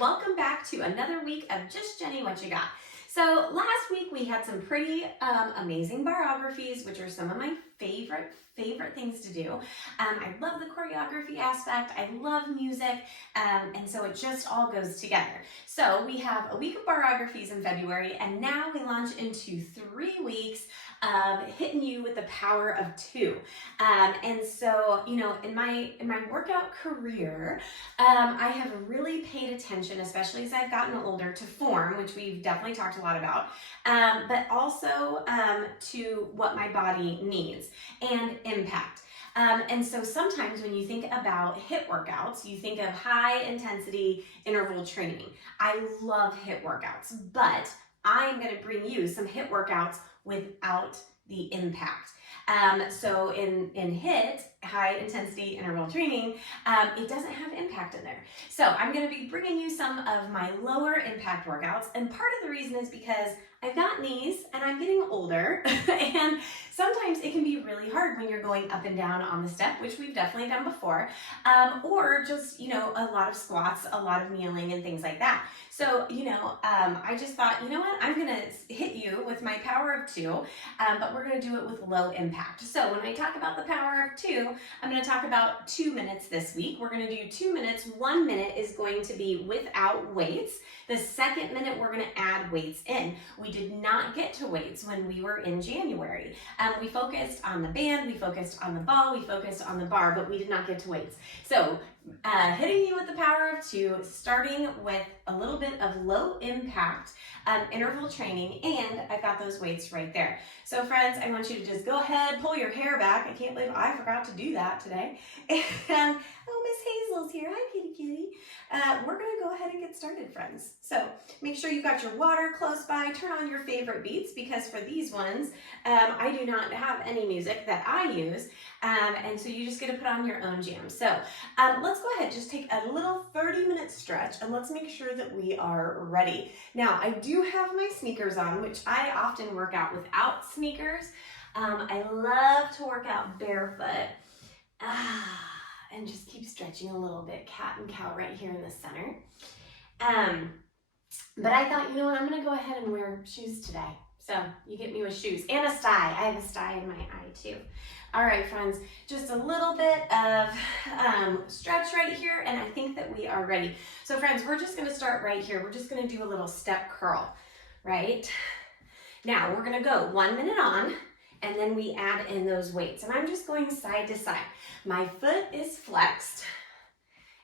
welcome back to another week of Just Jenny What You Got. So last week we had some pretty amazing barographies, which are some of my favorite things to do. I love the choreography aspect, I love music, and so it just all goes together. So we have a week of barographies in February, and now we launch into 3 weeks of hitting you with the power of 2. And so, you know, in my workout career, I have really paid attention, especially as I've gotten older, to form, which we've definitely talked a lot about, but also to what my body needs and impact. And so sometimes when you think about HIIT workouts, you think of high intensity interval training. I love HIIT workouts, but I'm going to bring you some HIIT workouts without the impact. So in HIIT, high intensity interval training, it doesn't have impact in there. So I'm going to be bringing you some of my lower impact workouts, and part of the reason is because I've got knees and I'm getting older and sometimes it can be really hard when you're going up and down on the step, which we've definitely done before, or just, you know, a lot of squats, a lot of kneeling and things like that. So, you know, I just thought, you know what, I'm going to hit you with my power of 2, but we're going to do it with low impact. So when I talk about the power of 2, I'm going to talk about 2 minutes this week. We're going to do 2 minutes. 1 minute is going to be without weights. The second minute, we're going to add weights in. We did not get to weights when we were in January. We focused on the band, we focused on the ball, we focused on the bar, but we did not get to weights. So hitting you with the power of 2, starting with a little bit of low impact interval training, and I've got those weights right there. So friends, I want you to just go ahead, pull your hair back. I can't believe I forgot to do that today. And oh, Miss Hazel's here. Hi, kitty kitty. We're gonna go ahead and get started, friends. So make sure you've got your water close by. Turn on your favorite beats, because for these ones, I do not have any music that I use, and so you just get to put on your own jam. So let's go ahead, just take a little 30-minute stretch, and let's make sure that we are ready. Now, I do have my sneakers on, which I often work out without sneakers. I love to work out barefoot. And just keep stretching a little bit, cat and cow right here in the center. But I thought, you know what, I'm gonna go ahead and wear shoes today. So you get me with shoes and a sty. I have a sty in my eye too. All right, friends, just a little bit of stretch right here, and I think that we are ready. So friends, we're just gonna start right here. We're just gonna do a little step curl, right? Now we're gonna go 1 minute on, and then we add in those weights. And I'm just going side to side. My foot is flexed,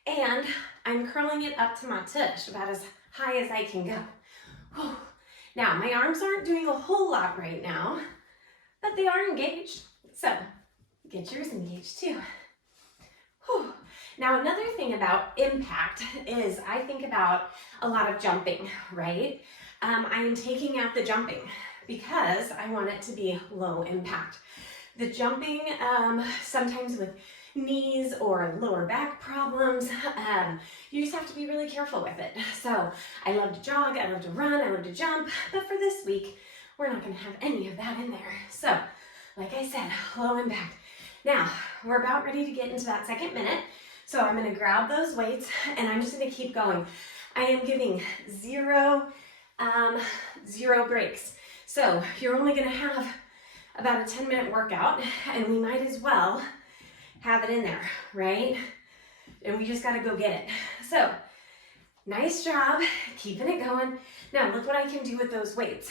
and I'm curling it up to my tush, about as high as I can go. Whew. Now, my arms aren't doing a whole lot right now, but they are engaged. So get yours engaged too. Whew. Now, another thing about impact is I think about a lot of jumping, right? I am taking out the jumping because I want it to be low impact. The jumping, sometimes with knees or lower back problems, you just have to be really careful with it. So I love to jog, I love to run, I love to jump, but for this week, we're not gonna have any of that in there. So, like I said, low impact. Now, we're about ready to get into that second minute. So I'm gonna grab those weights and I'm just gonna keep going. I am giving zero breaks. So you're only gonna have about a 10-minute workout, and we might as well have it in there, right? And we just gotta go get it. So, nice job, keeping it going. Now look what I can do with those weights.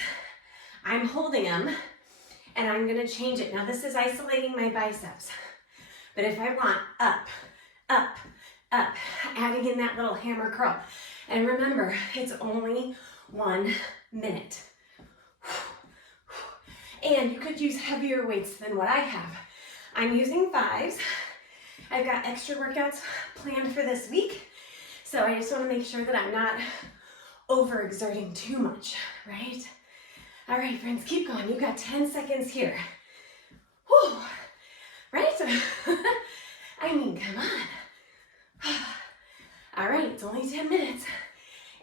I'm holding them, and I'm gonna change it. Now this is isolating my biceps, but if I want up, up, up, adding in that little hammer curl. And remember, it's only 1 minute. And you could use heavier weights than what I have. I'm using 5s. I've got extra workouts planned for this week, so I just want to make sure that I'm not overexerting too much, right? All right, friends, keep going. You've got 10 seconds here. Whew. Right? I mean, come on. All right, it's only 10 minutes.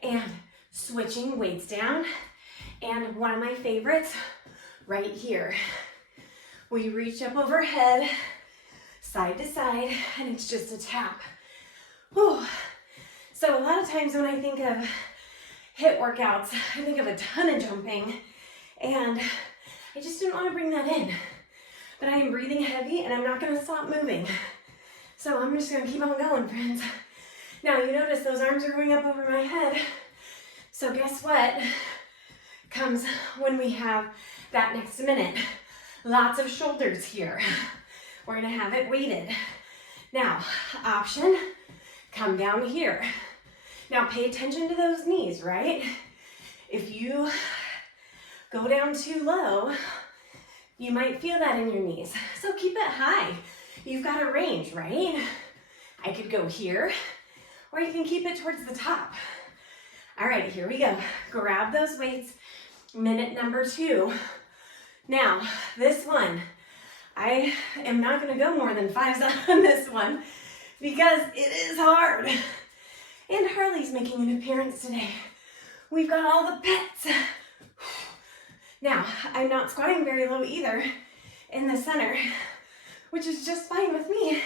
And switching weights down. And one of my favorites, right here. We reach up overhead, side to side, and it's just a tap. Whew. So So a lot of times when I think of HIIT workouts, I think of a ton of jumping, and I just didn't want to bring that in. But I am breathing heavy and I'm not going to stop moving. So I'm just going to keep on going, friends. Now you notice those arms are going up over my head. So guess what comes when we have that next minute? Lots of shoulders here. We're going to have it weighted. Now, option, come down here. Now pay attention to those knees, right? If you go down too low, you might feel that in your knees. So keep it high. You've got a range, right? I could go here, or you can keep it towards the top. All right, here we go. Grab those weights. Minute number 2. Now, this one, I am not gonna go more than 5 on this one because it is hard. And Harley's making an appearance today. We've got all the pets. Now, I'm not squatting very low either in the center, which is just fine with me.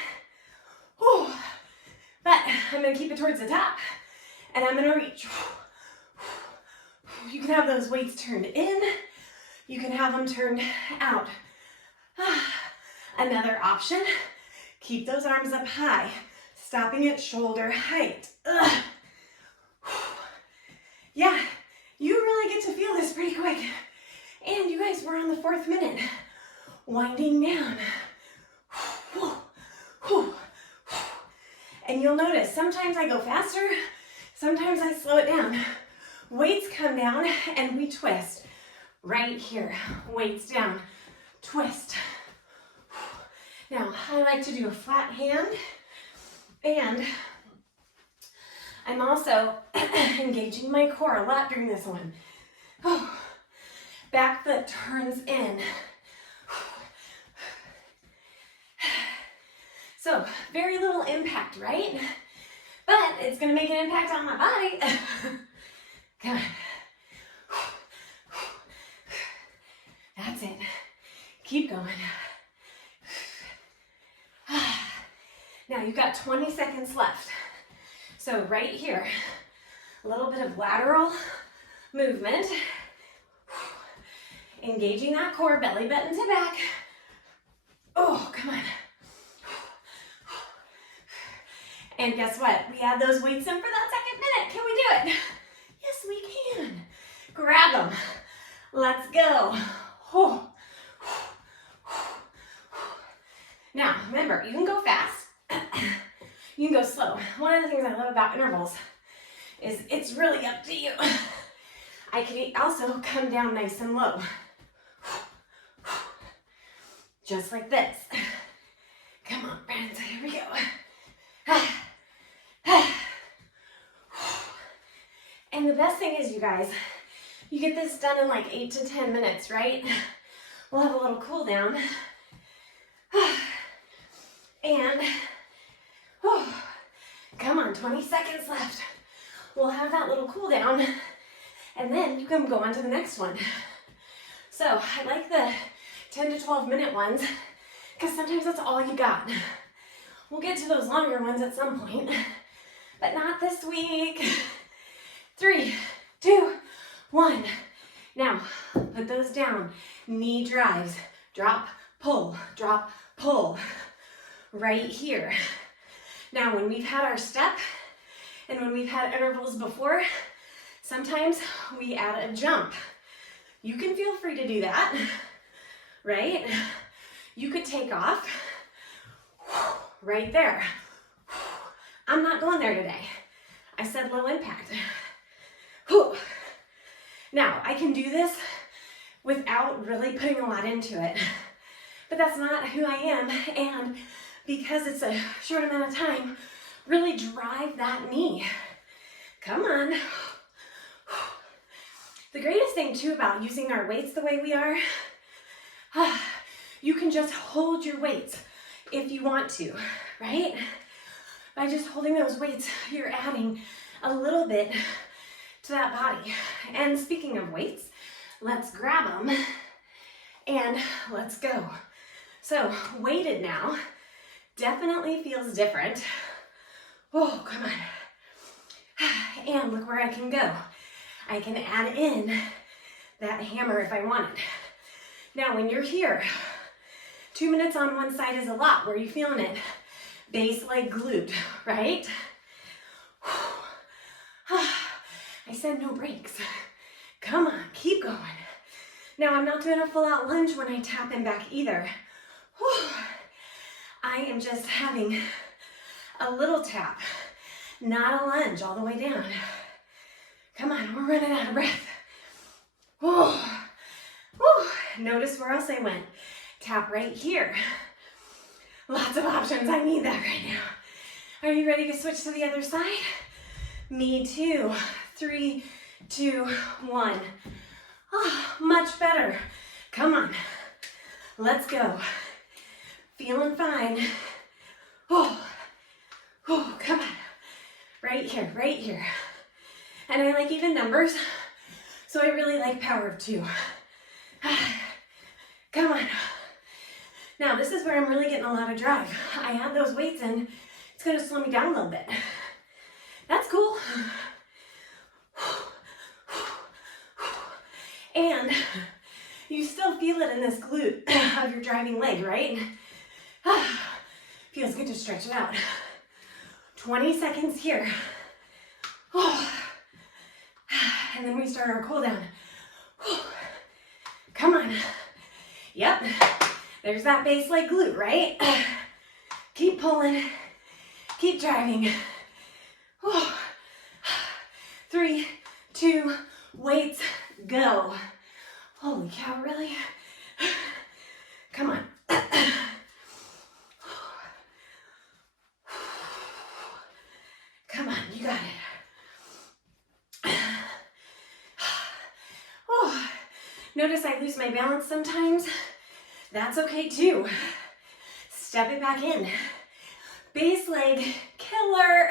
Whew. But I'm gonna keep it towards the top and I'm gonna reach. You can have those weights turned in. You can have them turned out. Another option, keep those arms up high, stopping at shoulder height. Yeah, you really get to feel this pretty quick. And you guys, we're on the 4th minute. Winding down. And you'll notice, sometimes I go faster, sometimes I slow it down. Weights come down and we twist. Right here, weights down, twist. Now, I like to do a flat hand, and I'm also engaging my core a lot during this one. Back foot turns in. So, very little impact, right? But it's gonna make an impact on my body. Come on. That's it. Keep going. Now you've got 20 seconds left. So right here, a little bit of lateral movement. Engaging that core, belly button to back. Oh, come on. And guess what? We add those weights in for that 2nd minute. Can we do it? Yes, we can. Grab them. Let's go. Now, remember, you can go fast. You can go slow. One of the things I love about intervals is it's really up to you. I can also come down nice and low. Just like this. Come on, friends, here we go. And the best thing is, you guys, you get this done in like 8 to 10 minutes, right? We'll have a little cool down. And, come on, 20 seconds left. We'll have that little cool down, and then you can go on to the next one. So I like the 10 to 12 minute ones, because sometimes that's all you got. We'll get to those longer ones at some point, but not this week. 3, 2, 1. Now, put those down. Knee drives. Drop, pull, right here. Now, when we've had our step and when we've had intervals before, sometimes we add a jump. You can feel free to do that, right? You could take off right there. I'm not going there today. I said low impact. Now, I can do this without really putting a lot into it, but that's not who I am, and because it's a short amount of time, really drive that knee. Come on. The greatest thing too about using our weights the way we are, you can just hold your weights if you want to, right? By just holding those weights, you're adding a little bit to that body. And speaking of weights, let's grab them and let's go. So weighted now definitely feels different. Oh, come on. And look where I can go. I can add in that hammer if I wanted. Now, when you're here, 2 minutes on one side is a lot. Where are you feeling it? Base leg glute, right? I said no breaks. Come on, keep going. Now, I'm not doing a full out lunge when I tap in back either. I am just having a little tap, not a lunge all the way down. Come on, we're running out of breath. Notice where else I went. Tap right here. Lots of options. I need that right now. Are you ready to switch to the other side? Me too. 3, 2, 1. Oh, much better. Come on. Let's go. Feeling fine. Oh, come on. Right here, right here. And I like even numbers, so I really like power of 2. Come on. Now, this is where I'm really getting a lot of drive. I add those weights in, it's gonna slow me down a little bit. That's cool. And you still feel it in this glute of your driving leg, right? Feels good to stretch it out. 20 seconds here. And then we start our cool down. Come on. Yep. There's that base leg glute, right? Keep pulling. Keep driving. 3, 2, weights, go. Holy cow, really? Come on. Come on, you got it. Notice I lose my balance sometimes. That's okay too. Step it back in. Base leg killer.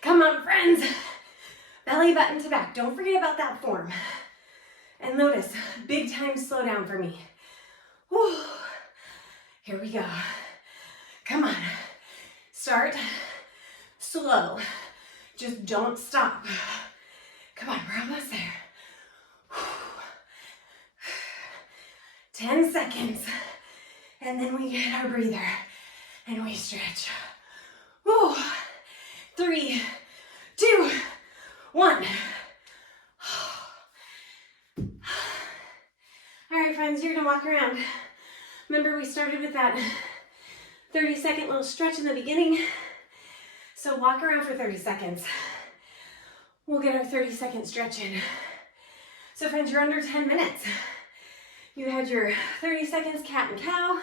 Come on, friends. Belly button to back. Don't forget about that form. And notice, big time slow down for me. Whew. Here we go. Come on. Start slow. Just don't stop. Come on, we're almost there. 10 seconds. And then we get our breather and we stretch. 3, 2, 1. All right, friends, you're gonna walk around. Remember, we started with that 30-second little stretch in the beginning. So walk around for 30 seconds. We'll get our 30-second stretch in. So friends, you're under 10 minutes. You had your 30 seconds cat and cow,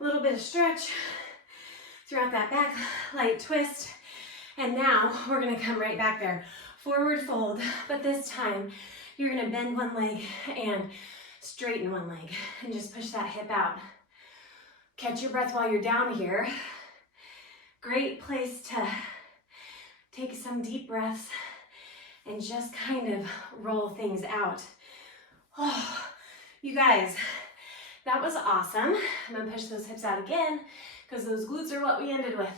a little bit of stretch throughout that back, light twist. And now we're gonna come right back there. Forward fold, but this time you're gonna bend one leg and straighten one leg and just push that hip out. Catch your breath while you're down here. Great place to take some deep breaths and just kind of roll things out. Oh, you guys, that was awesome. I'm gonna push those hips out again because those glutes are what we ended with.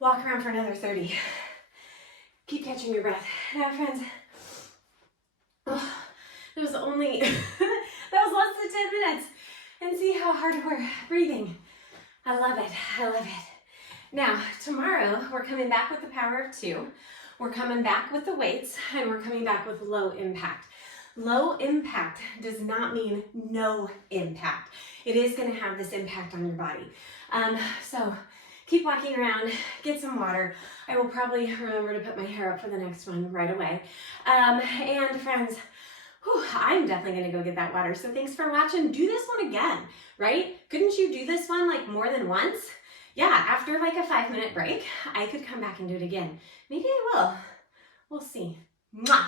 Walk around for another 30. Keep catching your breath. Now, friends, it was only, that was less than 10 minutes. And see how hard we're breathing. I love it, I love it. Now, tomorrow, we're coming back with the power of 2. We're coming back with the weights, and we're coming back with low impact. Low impact does not mean no impact. It is gonna have this impact on your body. So keep walking around, get some water. I will probably remember to put my hair up for the next one right away. And friends, I'm definitely gonna go get that water. So thanks for watching. Do this one again, right? Couldn't you do this one like more than once? Yeah, after like a 5-minute break, I could come back and do it again. Maybe I will. We'll see. Mwah!